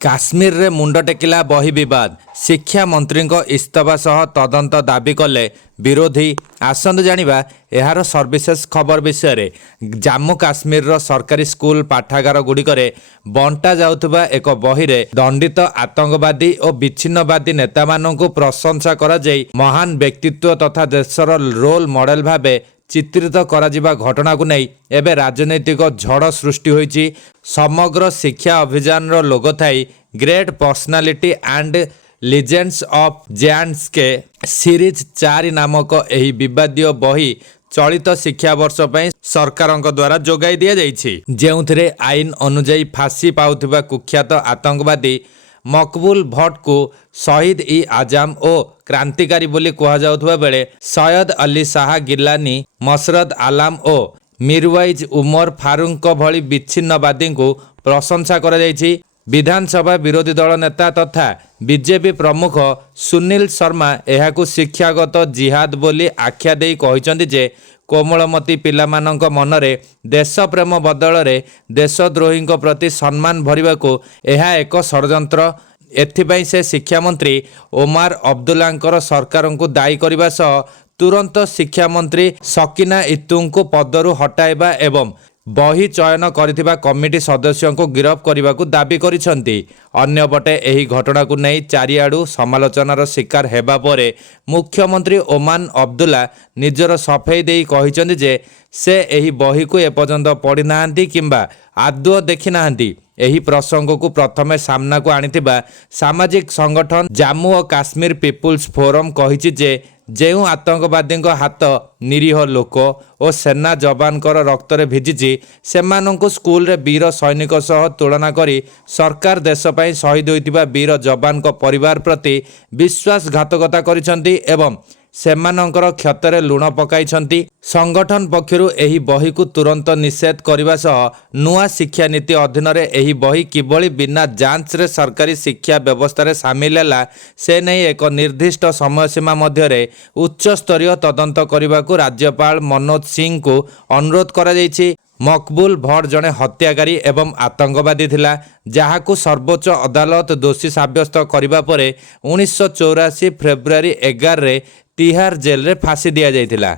काश्मीर रे मुंड टेकिला बही विवाद शिक्षा मंत्री इस्तफा सह तदंत दाबी कले विरोधी। आसंतु जानिबा एहार सर्विसेस खबर विषय रे। जम्मू काश्मीर रो सरकारी स्कूल पाठागार गुड़िकरे बंटा जाउथबा एक बही रे दंडित आतंकवादी और विच्छिन्नवादी नेता माननकु प्रशंसा करा जाई महान व्यक्तित्व तथा देशर रोल मॉडल भाबे चित्रित करा घटना को नहीं एवं राजनैतिक झड़ सृष्टि होईची। समग्र शिक्षा अभियान रो लोगो थाई great personality and legends of giants के सीरीज 4 नामक एही विवादीय बही चलित शिक्षा वर्ष पर सरकार द्वारा जोगाई दिया जाइछि, जेउथिरे आईन अनुजाई फांसी पाउथिबा कुख्यात आतंकवादी मकबूल भट्ट को शहीद इ आजम और क्रांतिकारी बोली कहा जाउथबा बेले सैयद अली शाह गिलानी, मसरद आलम और मिरवाइज उमर फारूक भली विच्छिन्नवादी को प्रशंसा करा जाइछि। विधानसभा विरोधी दल नेता तथा बीजेपी प्रमुख सुनील शर्मा एहाकु शिक्षागत जिहाद बोली आख्या देई कहिसंती जे कोमलमती पिलामानंक मनरे देश प्रेम बदल देशद्रोही प्रति सम्मान भरिबाकु एहा एक षड्यंत्र। एथिपाई से शिक्षा मंत्री ओमार अब्दुल्लांकर सरकार को दायी करने सह तुरंत शिक्षा मंत्री सकीना इतुंको पदरु हटाइबा एवं बही चयन करिथिबा कमिटी सदस्यों को गिरफ्त करने को दाबी करिसंती। अन्यपटे एही घटना को नहीं चारिआडू समालोचनार शिकार हेबा परे मुख्यमंत्री ओमान अब्दुल्ला निजर सफेई देई कहिसंती जे से एही बही को एपर्यंत पढ़ी नाहांती किंबा आदौ देखि नाहांती। एही प्रसंग को प्रथमे सामना को आनिथिबा सामाजिक संगठन जम्मू और काश्मीर पीपुल्स फोरम कहिछि जे जेउ आतंकवादी हाथ निरीह लोक और सेना जवान रक्त रे भिजिछि सेमानंकु स्कूल रे वीर सैनिक सह तुलना करी सरकार देश पई शहीद होइतिबा वीर जवान को परिवार प्रति विश्वासघातकता करिसंती एवं सेमानंकर क्षतरे लुण पकाइछंती। संगठन पक्षरु एही बही को तुरंत निषेध करने सह नुआ शिक्षा नीति अधीन रे एही बही किभली बिना जांच रे सरकारी शिक्षा व्यवस्था रे शामिल हैला से नहीं एक निर्दिष्ट समय सीमा मध्य रे उच्च स्तरीय तदंत करने को राज्यपाल मनोज सिंह को अनुरोध करा जायछि। मकबूल भट्ट जड़े हत्याकारी एवं आतंकवादी थिला जहाकु सर्वोच्च अदालत दोषी साब्यस्त करिबा परे 1984 फेब्रुआरी 11 रे तिहार जेल रे फांसी दिया जायतिला।